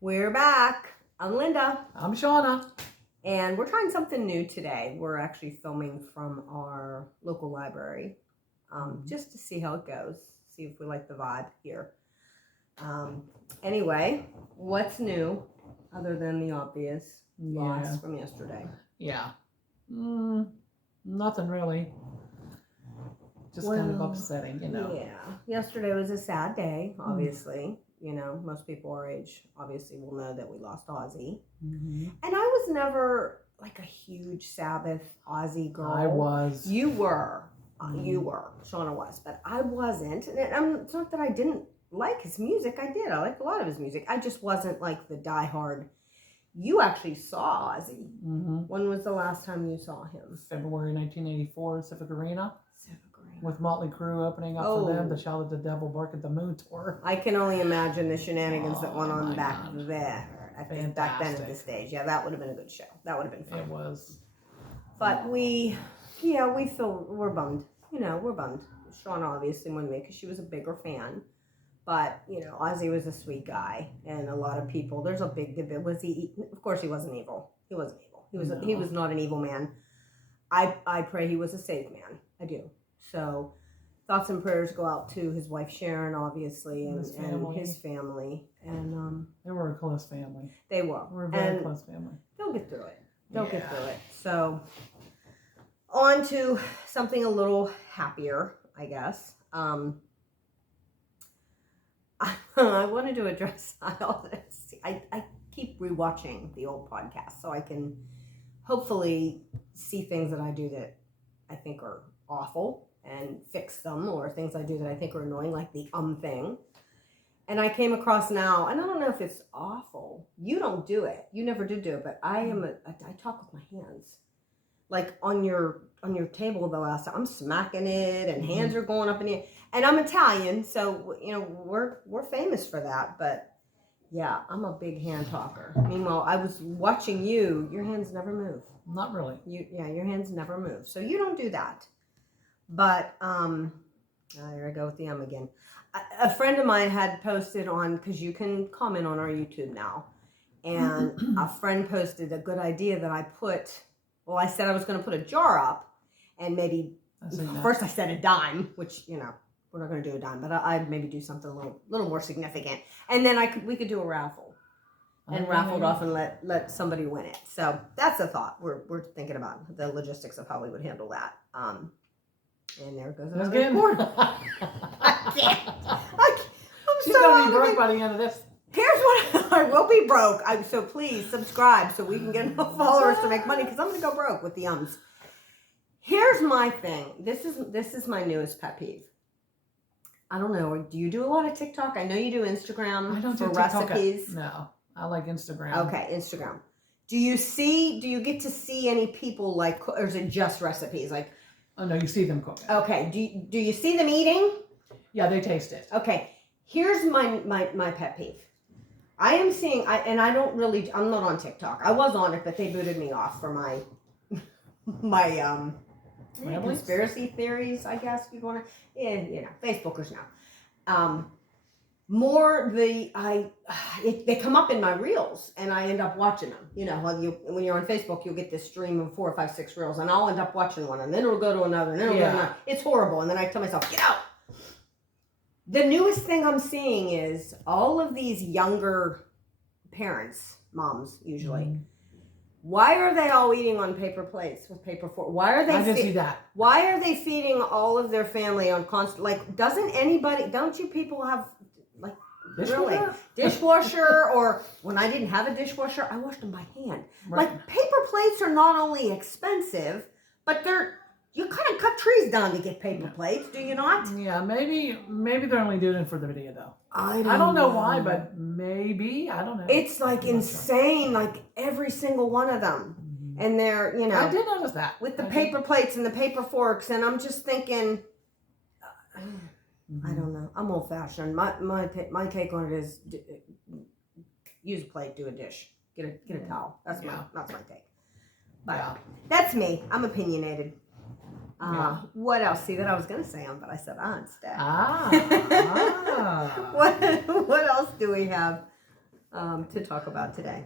We're back. I'm Linda. I'm Shauna. And we're trying something new today. We're actually filming from our local library just to see how it goes, see if we like the vibe here. Anyway, what's new other than the obvious loss from yesterday? Yeah. Nothing really. Just kind of upsetting, Yeah. Yesterday was a sad day, obviously. You know, most people our age obviously will know that we lost Ozzy. And I was never like a huge Sabbath Ozzy girl. I was. You were. You were. Shauna was. But I wasn't. And it's not that I didn't like his music. I did. I liked a lot of his music. I just wasn't like the diehard. You actually saw Ozzy. When was the last time you saw him? February 1984, Civic Arena. With Motley Crue opening up for them, the Shout at the Devil, Bark at the Moon tour. I can only imagine the shenanigans that went on back there. I think back then at this stage. Yeah, that would have been a good show. That would have been fun. It was. But we're bummed. You know, we're bummed. Shauna obviously wanted me because she was a bigger fan. But, you know, Ozzy was a sweet guy. And a lot of people, there's a big debate. Was he, of course he wasn't evil. He wasn't evil. He was not an evil man. I pray he was a saved man. I do. So, thoughts and prayers go out to his wife Sharon, obviously, and his family. And they were a close family. They were. We're a very close family. They'll get through it. They'll get through it. So, on to something a little happier, I guess. I wanted to address I keep rewatching the old podcast so I can hopefully see things that I do that I think are awful and fix them, or things I do that I think are annoying, like the thing. And I came across now, and I don't know if it's awful. You don't do it. You never did do it, but I talk with my hands. Like on your table the last time, I'm smacking it, and hands are going up in the air. And I'm Italian, so you know we're famous for that. But yeah, I'm a big hand talker. Meanwhile, I was watching you. Your hands never move. Not really. Your hands never move. So you don't do that. But there I go with the again. A friend of mine had posted on, because you can comment on our YouTube now, and a friend posted a good idea that I put. Well, I said I was going to put a jar up, and maybe first I said a dime, which you know we're not going to do a dime, but I'd maybe do something a little more significant, and then we could do a raffle, and raffle it off and let somebody win it. So that's a thought we're thinking about, the logistics of how we would handle that. And there goes another board. I can't. She's going to be broke by the end of this. Here's what I will be broke. So please subscribe so we can get enough followers to make money, because I'm going to go broke with the Here's my thing. This is my newest pet peeve. I don't know. Do you do a lot of TikTok? I know you do Instagram. I don't for do TikTok. recipes. No, I like Instagram. Okay, Instagram. Do you get to see any people or is it just recipes? Like, oh no, you see them cook. Okay. Do you see them eating? Yeah, they taste it. Okay. Here's my pet peeve. I am seeing, I'm not on TikTok. I was on it, but they booted me off for my conspiracy theories, I guess you want to, you know, Facebookers now. They come up in my reels, and I end up watching them. You know, when you're on Facebook, you'll get this stream of 4 or 5, 6 reels, and I'll end up watching one, and then it'll go to another, and then it'll go to another. It's horrible, and then I tell myself, get out. The newest thing I'm seeing is all of these younger parents, moms usually. Why are they all eating on paper plates with paper forks? Why are they? I didn't see that. Why are they feeding all of their family on constant? Like, don't you people have like dishwasher? Or when I didn't have a dishwasher, I washed them by hand. Right. Like, paper plates are not only expensive, but you kind of cut trees down to get paper plates, do you not? Yeah, maybe they're only doing it for the video though. I don't know why, but maybe, I don't know. It's like insane, like every single one of them. And they're, you know. I did notice that. With the paper plates and the paper forks, and I'm just thinking, I don't know. I'm old fashioned. My take on it is use a plate, do a dish, get a towel. That's my take. But that's me. I'm opinionated. What else? See, that I was going to say but I said instead. Ah. What else do we have? to talk about today.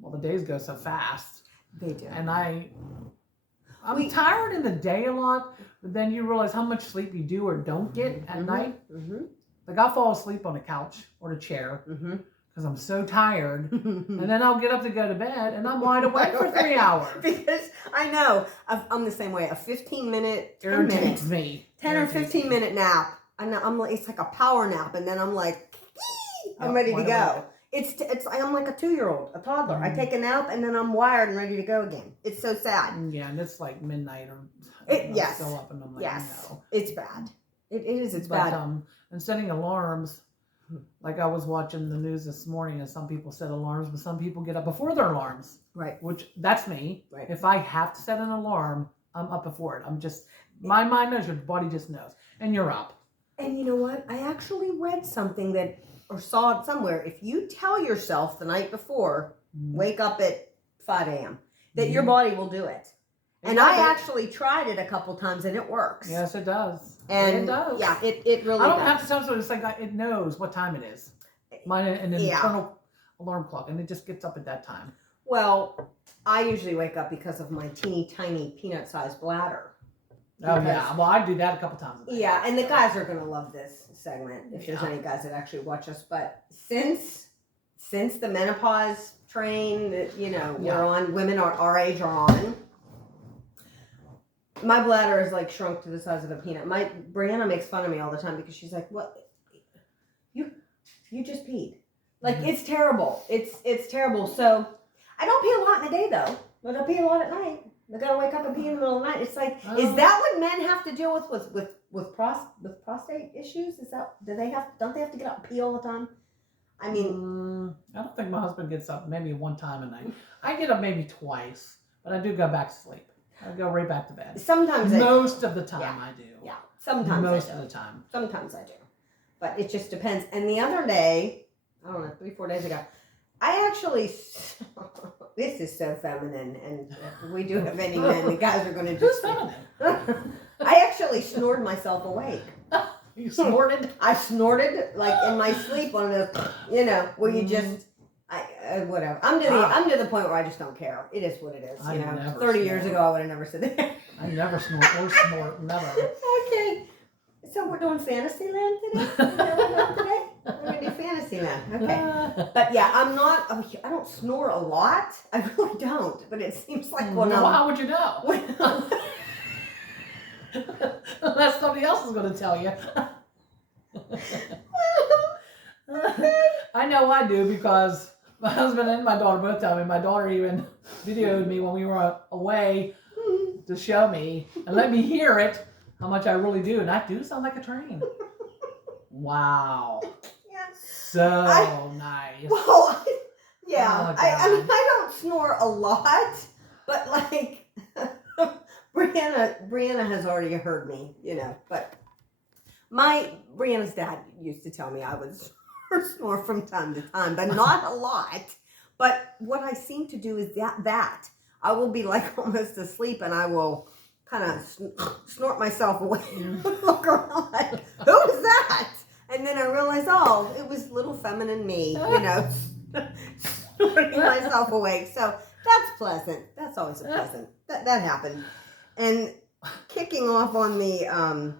Well, the days go so fast. They do. And I'm tired in the day a lot, but then you realize how much sleep you do or don't get at night. Mm-hmm. Like I'll fall asleep on the couch or the chair because I'm so tired. And then I'll get up to go to bed and I'm wide awake for 3 hours. Because I know, I'm the same way. A 15-minute, 10 minutes, me. 10 or 15-minute nap. I'm like, it's like a power nap. And then I'm like, I'm ready to go. I'm like a 2-year-old, a toddler. I take a nap and then I'm wired and ready to go again. It's so sad. Yeah, and it's like midnight or yes. still up and I'm like, yes. no. It's bad. It is. It's But, bad. and setting alarms, like I was watching the news this morning and some people set alarms, but some people get up before their alarms. Right. Which, that's me. Right. If I have to set an alarm, I'm up before it. I'm just, my mind knows, your body just knows. And you're up. And you know what? I actually read something or saw it somewhere. If you tell yourself the night before, wake up at 5 a.m., that your body will do it. And I actually tried it a couple times and it works. Yes, it does. And it does. Yeah, it really does. I don't have to tell, so it's like it knows what time it is. Mine an internal alarm clock, and it just gets up at that time. Well, I usually wake up because of my teeny tiny peanut-sized bladder. Oh yeah, well I do that a couple times a day. Yeah, and the guys are gonna love this segment if there's any guys that actually watch us. But since the menopause train that we're on, women our age are on. My bladder is like shrunk to the size of a peanut. Brianna makes fun of me all the time because she's like, "What? You just peed." Like it's terrible. It's terrible. So I don't pee a lot in the day though, but I pee a lot at night. I gotta wake up and pee in the middle of the night. It's like, is that what men have to deal with prostate issues? Is that don't they have to get up and pee all the time? I mean, I don't think my husband gets up maybe one time a night. I get up maybe twice, but I do go back to sleep. I go right back to bed. Sometimes most of the time I do. Yeah, sometimes most of the time. Sometimes I do, but it just depends. And the other day, I don't know, 3-4 days ago, I actually. This is so feminine, and if we do have any men, the guys are going to just. Who's feminine? I actually snored myself awake. You snorted? I snorted like in my sleep on the, where you just. Whatever. I'm to the point where I just don't care. It is what it is. 30 years ago, I would have never said that. I never snort, never. Okay. So we're doing Fantasyland today? Is that what we're doing today? We're going to do Fantasyland. Okay. But yeah, I don't snore a lot. I really don't. But it seems like how would you know? Unless somebody else is going to tell you. I know I do because my husband and my daughter both tell me. My daughter even videoed me when we were away to show me and let me hear it, how much I really do. And I do sound like a train. Wow. Yeah. So nice. Well, yeah. Oh, I mean, I don't snore a lot, but like Brianna has already heard me, but Brianna's dad used to tell me I would snore from time to time, but not a lot. But what I seem to do is that I will be like almost asleep and I will kind of snort myself away and look around like, who is that? And then I realize, it was little feminine me, snorting myself awake. So that's pleasant. That's always a pleasant. That happened. And kicking off on the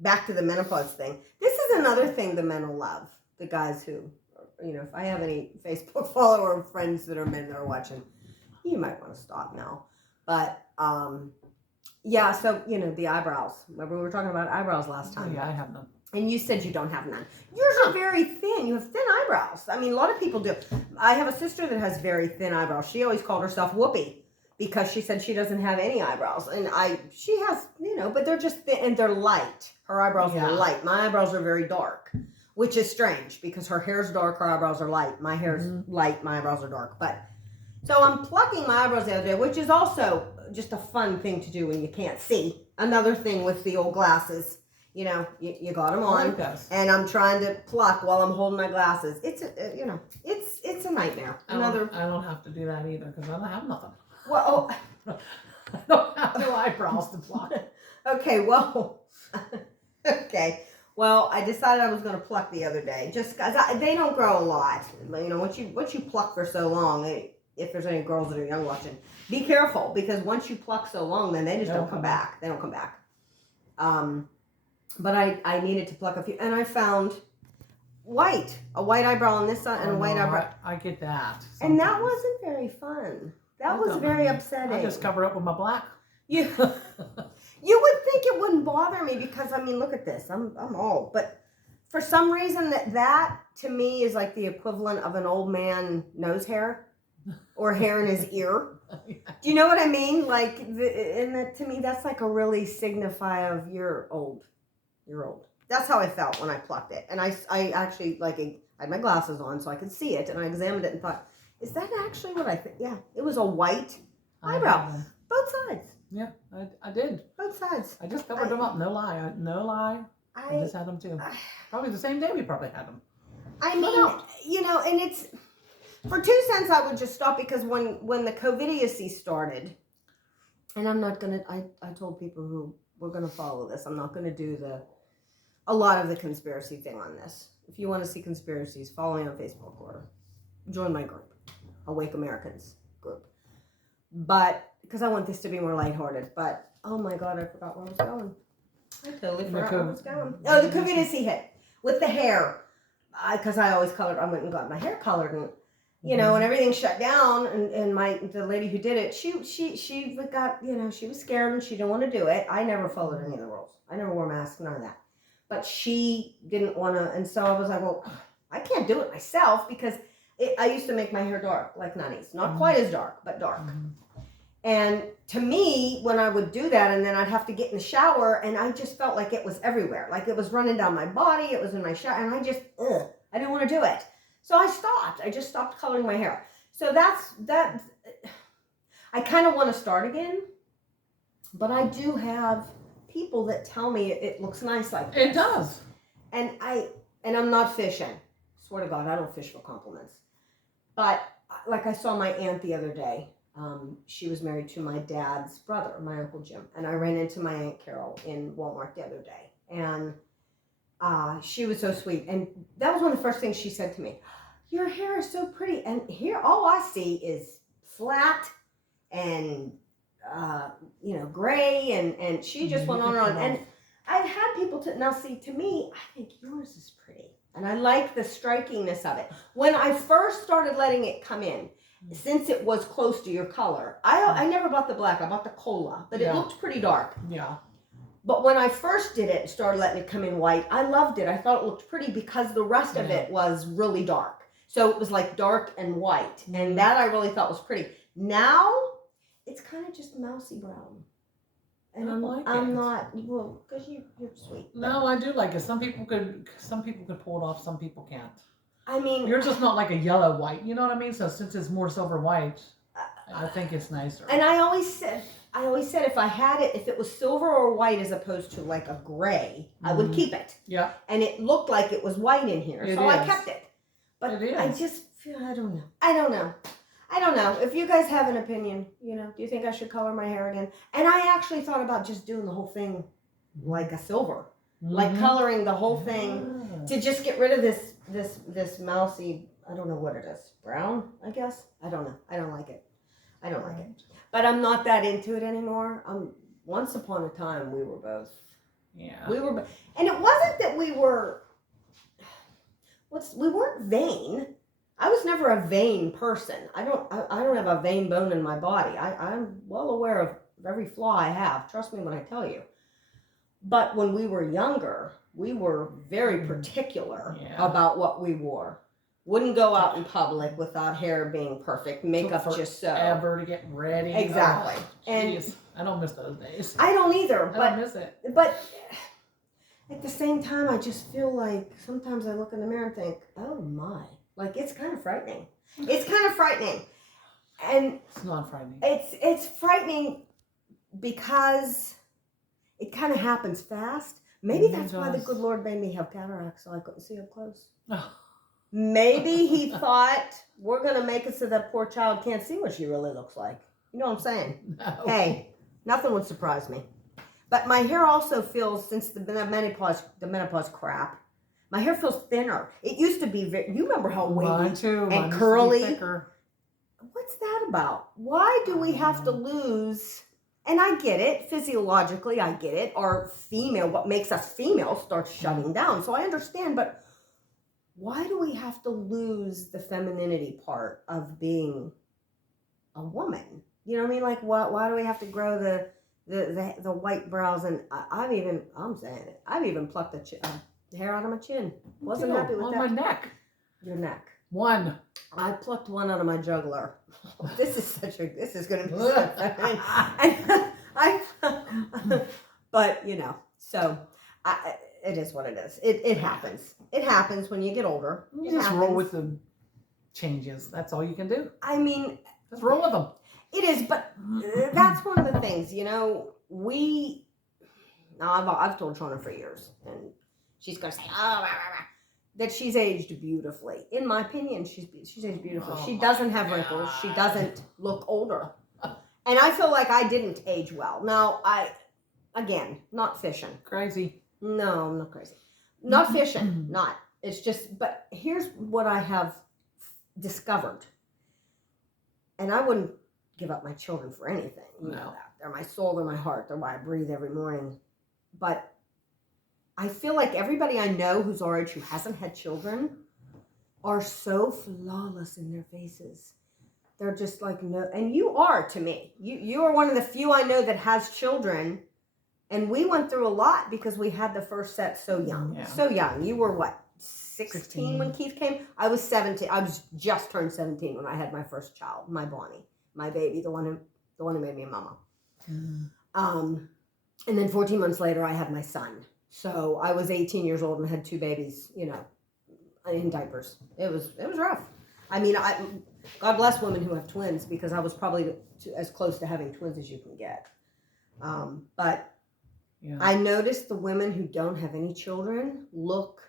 back to the menopause thing, this is another thing the men will love. The guys who, if I have any Facebook follower or friends that are men that are watching, you might want to stop now. But, yeah, so, the eyebrows. Remember we were talking about eyebrows last time? Yeah, I have none. And you said you don't have none. Yours are very thin. You have thin eyebrows. I mean, a lot of people do. I have a sister that has very thin eyebrows. She always called herself Whoopi because she said she doesn't have any eyebrows. And she has, but they're just thin and they're light. Her eyebrows are light. My eyebrows are very dark, which is strange because her hair's dark, her eyebrows are light. My hair's light, my eyebrows are dark. But so I'm plucking my eyebrows the other day, which is also just a fun thing to do when you can't see. Another thing with the old glasses. You got them on, and I'm trying to pluck while I'm holding my glasses. It's it's a nightmare. I don't have to do that either because I don't have nothing. Well, I don't have no eyebrows to pluck. Okay, well, okay. Well, I decided I was going to pluck the other day, just because they don't grow a lot. You know, once you pluck for so long, if there's any girls that are young watching, be careful, because once you pluck so long, then they just don't come back. They don't come back. But I needed to pluck a few, and I found a white eyebrow on this side and a white eyebrow. I get that. Sometimes. And that wasn't very fun. That was very upsetting. I just cover it up with my black. You would think it wouldn't bother me, because I mean, look at this. I'm old, but for some reason that to me is like the equivalent of an old man nose hair or hair in his ear. Do you know what I mean? Like, and that, to me, that's like a really signify of you're old. You're old. That's how I felt when I plucked it, and I actually I had my glasses on so I could see it, and I examined it and thought, is that actually what I think? Yeah, it was a white eyebrow, both sides. Yeah, I did. Both sides. I just covered them up. No lie. I just had them too. Probably the same day we probably had them. I mean, you know, and it's for 2 cents. I would just stop, because when the COVIDiocy started, and I'm not gonna. I told people who were gonna follow this. I'm not gonna do a lot of the conspiracy thing on this. If you want to see conspiracies, follow me on Facebook or join my group, Awake Americans group. But because I want this to be more lighthearted. But oh my God, I forgot where I was going. I totally forgot where I was going. Oh, the COVIDiocy hit with the hair. Because I always colored. I went and got my hair colored, and you know, and everything shut down. And the lady who did it, she got, you know, she was scared and she didn't want to do it. I never followed any of the rules. I never wore masks, none of that. But she didn't want to, and so I was like, well, I can't do it myself, because I used to make my hair dark like Nani's. Not quite as dark, but dark. And to me, when I would do that, and then I'd have to get in the shower, and I just felt like it was everywhere. Like it was running down my body, it was in my shower, and I didn't want to do it. So I stopped. I just stopped coloring my hair. So that. I kind of want to start again, but I do have people that tell me it looks nice like this. It does. And I'm not fishing. Swear to God, I don't fish for compliments. But like I saw my aunt the other day. She was married to my dad's brother, my Uncle Jim. And I ran into my Aunt Carol in Walmart the other day. And she was so sweet. And that was one of the first things she said to me. Your hair is so pretty. And here, all I see is flat and gray, and she just went on and on. And I've had people now see, to me, I think yours is pretty. And I like the strikingness of it. When I first started letting it come in, since it was close to your color, I never bought the black, I bought the cola, but it looked pretty dark. Yeah. But when I first did it and started letting it come in white, I loved it. I thought it looked pretty, because the rest of it was really dark. So it was like dark and white. And that I really thought was pretty. Now, it's kind of just mousy brown. And I'm not, well, because you're sweet. No, I do like it. Some people could pull it off, some people can't. I mean, yours is not like a yellow white, you know what I mean? So since it's more silver white, I think it's nicer. And I always said if I had it, if it was silver or white as opposed to like a gray, I would keep it. Yeah. And it looked like it was white in here, so I kept it. But I just feel, I don't know. If you guys have an opinion, do you think I should color my hair again? And I actually thought about just doing the whole thing like a silver, like coloring the whole thing to just get rid of this mousy, I don't know what it is, brown, I guess. I don't know. I don't like it. But I'm not that into it anymore. Once upon a time, we were both. Yeah. And it wasn't that we were. We weren't vain. I was never a vain person. I don't have a vain bone in my body. I'm well aware of every flaw I have. Trust me when I tell you. But when we were younger, we were very particular about what we wore. Wouldn't go out in public without hair being perfect, makeup just so. Ever to get ready. Exactly. Oh, and I don't miss those days. I don't either. I don't miss it. But at the same time, I just feel like sometimes I look in the mirror and think, oh my. Like, it's kind of frightening. And it's not frightening. It's frightening because it kind of happens fast. Maybe that's why the good Lord made me have cataracts, so I couldn't see up close. Maybe he thought, we're going to make it so that poor child can't see what she really looks like. You know what I'm saying? No. Hey, nothing would surprise me. But my hair also feels, since the menopause crap, my hair feels thinner. It used to be you remember how wavy Mine too. and Mine used to be curly? thicker. What's that about? Why do we have to lose? And I get it, physiologically, I get it. Our female, what makes us female starts shutting down. So I understand, but why do we have to lose the femininity part of being a woman? You know what I mean? Like, why do we have to grow the white brows? And I'm saying it, I've even plucked the hair out of my chin. Wasn't happy with on that. my neck. Your neck. One. I plucked one out of my jugular. This is going to be so feminine. But, you know, so it is what it is. It happens. It happens when you get older. You just roll with the changes. That's all you can do. I mean, just roll with them. It is, but that's one of the things, you know, I've told Shona for years, and she's going to say, that she's aged beautifully. In my opinion, she's aged beautifully. She doesn't have wrinkles. She doesn't look older. And I feel like I didn't age well. Now, again, not fishing. Crazy. No, I'm not crazy. Not fishing. Not. It's just, but here's what I have discovered. And I wouldn't give up my children for anything. You know that. They're my soul, they're my heart. They're why I breathe every morning. But I feel like everybody I know who's our age who hasn't had children are so flawless in their faces. They're just like, no, and you are to me. You are one of the few I know that has children, and we went through a lot because we had the first set so young. Yeah. So young. You were what, 16 when Keith came? I was 17. I was just turned 17 when I had my first child, my Bonnie, my baby, the one who made me a mama. And then 14 months later, I had my son. So I was 18 years old and had two babies, you know, in diapers. It was rough. I mean, God bless women who have twins, because I was probably as close to having twins as you can get. But yeah. I noticed the women who don't have any children look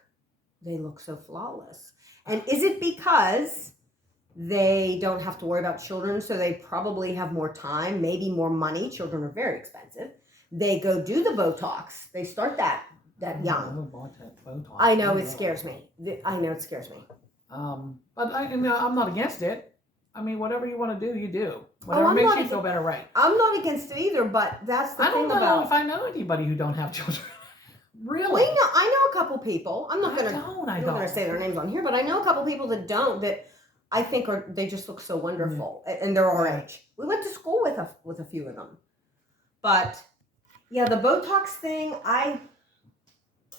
so flawless. And is it because they don't have to worry about children, so they probably have more time, maybe more money? Children are very expensive. They go do the Botox. They start that young. I know it scares me. I know it scares me. But I'm not against it. I mean, whatever you want to do, you do. Whatever makes you feel better, right? I'm not against it either, but that's the thing about. I don't know if I know anybody who don't have children. Really? I know a couple people. I'm not going to say their names on here, but I know a couple people that don't, that I think they just look so wonderful, and they're our age. We went to school with a few of them, but yeah, the Botox thing.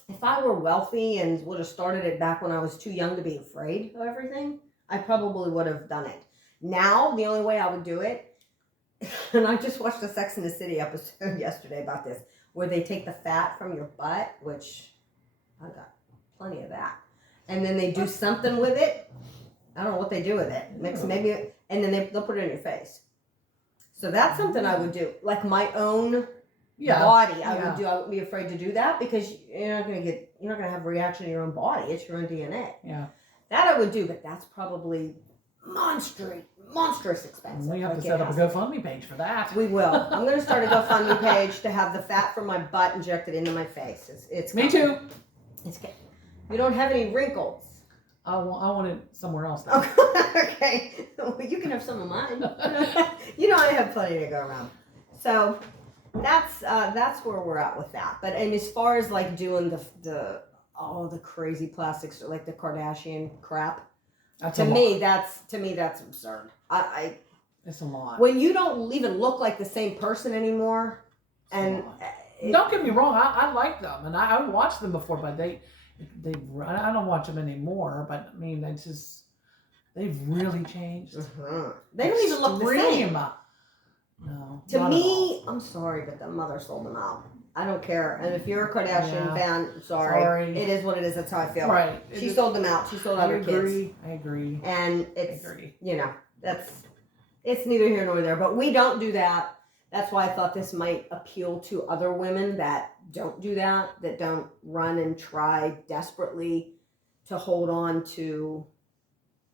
If I were wealthy and would have started it back when I was too young to be afraid of everything, I probably would have done it. Now, the only way I would do it, and I just watched a Sex and the City episode yesterday about this, where they take the fat from your butt, which I got plenty of that, and then they do something with it. I don't know what they do with it. Maybe, and then they'll put it in your face. So that's something I would do, like my own body. I would do. I wouldn't be afraid to do that, because you're not gonna have a reaction to your own body. It's your own DNA. Yeah, that I would do, but that's probably monstrous expensive. We have to set up a GoFundMe page for that. We will. I'm going to start a GoFundMe page to have the fat from my butt injected into my face. It's me too. You don't have any wrinkles. I want it somewhere else. Okay. Well, you can have some of mine. You know I have plenty to go around. So that's where we're at with that. But and as far as like doing the crazy plastics, like the Kardashian crap. To me, that's absurd. It's a lot. When you don't even look like the same person anime, and don't get me wrong, I like them and I watched them before, but I don't watch them anymore. But I mean, they've really changed. Mm-hmm. They don't even look the same. No. To me, I'm sorry, but the mother sold them out. I don't care. And if you're a Kardashian fan, sorry. It is what it is. That's how I feel. Right. She sold them out. She sold out her kids. I agree. And it's, it's neither here nor there. But we don't do that. That's why I thought this might appeal to other women that don't do that don't run and try desperately to hold on to,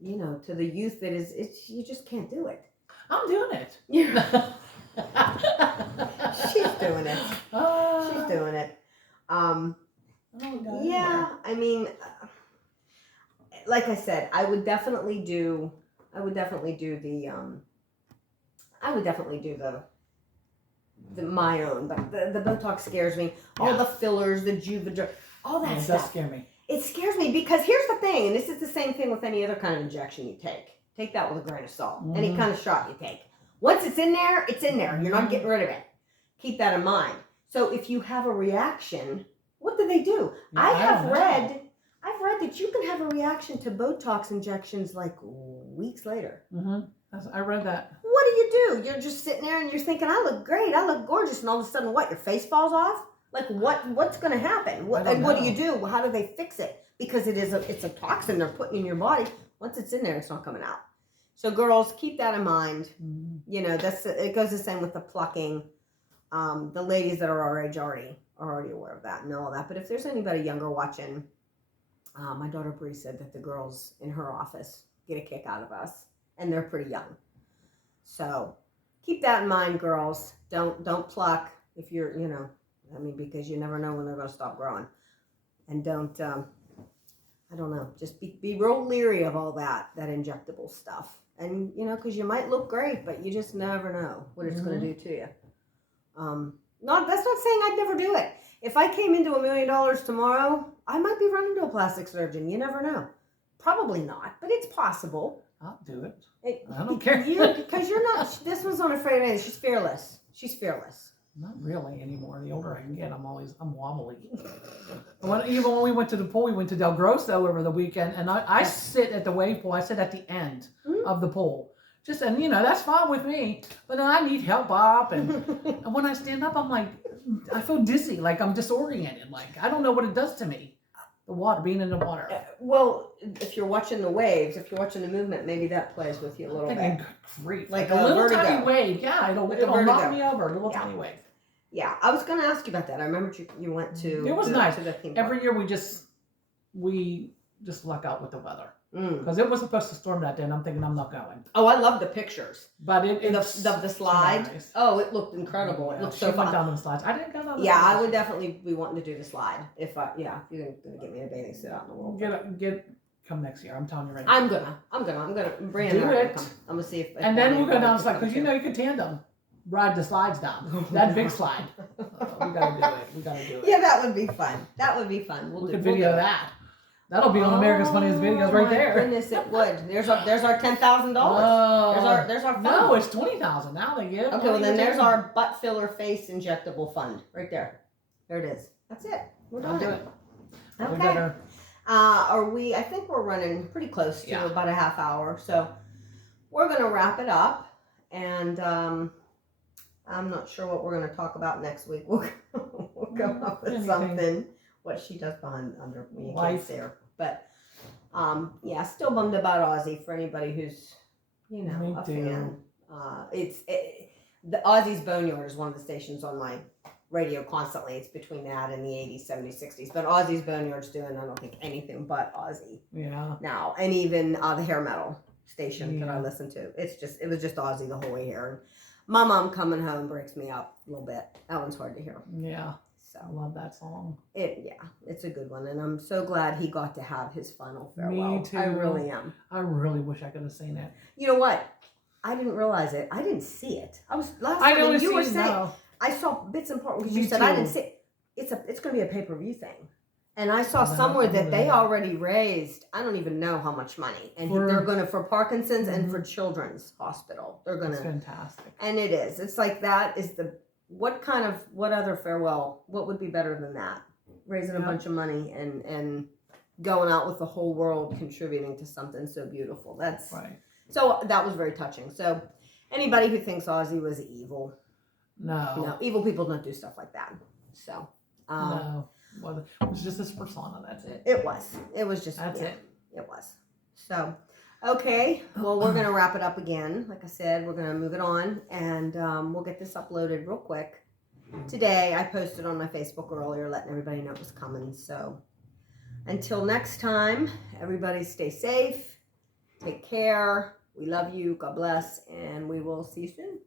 to the youth you just can't do it. I'm doing it. She's doing it. She's doing it. Yeah, I mean, like I said, I would definitely do the my own, but the Botox scares me. All the fillers, the Juvederm, all that stuff. It does scare me. It scares me because here's the thing, and this is the same thing with any other kind of injection you take. Take that with a grain of salt. Any kind of shot you take. Once it's in there, it's in there. You're not getting rid of it. Keep that in mind. So if you have a reaction, what do they do? Yeah, I've read that you can have a reaction to Botox injections like weeks later. I read that. What do? You're just sitting there and you're thinking, I look great, I look gorgeous, and all of a sudden, what? Your face falls off? Like what's going to happen? What do you do? How do they fix it? Because it's a toxin they're putting in your body. Once it's in there, it's not coming out. So girls, keep that in mind. You know, it goes the same with the plucking. The ladies that are our age are already aware of that and all that. But if there's anybody younger watching, my daughter Bree said that the girls in her office get a kick out of us, and they're pretty young. So keep that in mind, girls. Don't pluck if you're, because you never know when they're going to stop growing. And don't, I don't know, just be real leery of all that injectable stuff. And, because you might look great, but you just never know what it's going to do to you. That's not saying I'd never do it. If I came into $1 million tomorrow, I might be running to a plastic surgeon. You never know. Probably not, but it's possible. I'll do it. I don't care. Because you're not, this one's not afraid of anything. She's fearless. She's fearless. Not really anymore. The older I can get, I'm wobbly. Even when we went to the pool, we went to Del Grosso over the weekend, and I sit at the wave pool. I sit at the end of the pool. And that's fine with me. But then I need help up, and when I stand up, I'm like, I feel dizzy, like I'm disoriented. Like, I don't know what it does to me. The water, being in the water. Well, if you're watching the waves, if you're watching the movement, maybe that plays with you a little bit. Good grief. Like a little vertigo. Tiny wave. Yeah, it'll knock me over. A little tiny wave. Yeah, I was going to ask you about that. I remember you went to. It was nice. To the theme Every year we just luck out with the weather because it was supposed to storm that day, and I'm thinking I'm not going. Oh, I love the pictures. But the slide. Nice. Oh, it looked incredible. It looked so fun. Went down the slides. I didn't go down the slides. Yeah, I would definitely be wanting to do the slide if you're gonna get me a bathing suit out in the world. Come next year. I'm telling you right now. I'm gonna bring it. I'm gonna see if. And then we'll go down the slide because you can tandem. Ride the slides down. That big slide. We gotta do it. Yeah, that would be fun. We could video that. That'll be on America's Funniest Videos right there. Oh my goodness, it would. There's our $10,000. There's our fund. No, it's $20,000 now. They give. Okay, well then there's our butt filler face injectable fund right there. There it is. That's it. We're done. I'll do it. Okay. I think we're running pretty close to about a half hour, so we're gonna wrap it up, and I'm not sure what we're going to talk about next week. We'll come up with something. What she does under me, you can't see her. But still bummed about Aussie for anybody who's a fan. The Aussie's Boneyard is one of the stations on my radio constantly. It's between that and the 80s, 70s, 60s. But Aussie's Boneyard's doing, I don't think, anything but Aussie. Yeah. Now, and even the hair metal station that I listen to. It was just Aussie the whole way here. My mom coming home breaks me up a little bit. That one's hard to hear. Yeah. So I love that song. It's a good one. And I'm so glad he got to have his final farewell. Me too. I really am. I really wish I could have seen it. You know what? I didn't realize it. I didn't see it. I was last time you were saying I saw bits and parts because you said I didn't see it. It's going to be a pay-per-view thing. And I saw somewhere that they already raised, I don't even know how much money. And they're going to, for Parkinson's and for Children's Hospital. They're going to. That's fantastic. And it is. It's like that is what other farewell, what would be better than that? Raising a bunch of money and going out with the whole world contributing to something so beautiful. That's right. So that was very touching. So anybody who thinks Ozzy was evil. No, evil people don't do stuff like that. So. No. Well, it was just this persona. That's it. It was just. That's it. It was. So, okay. Well, we're gonna wrap it up again. Like I said, we're gonna move it on, and we'll get this uploaded real quick. Today, I posted on my Facebook earlier, letting everybody know it was coming. So, until next time, everybody stay safe. Take care. We love you. God bless, and we will see you soon.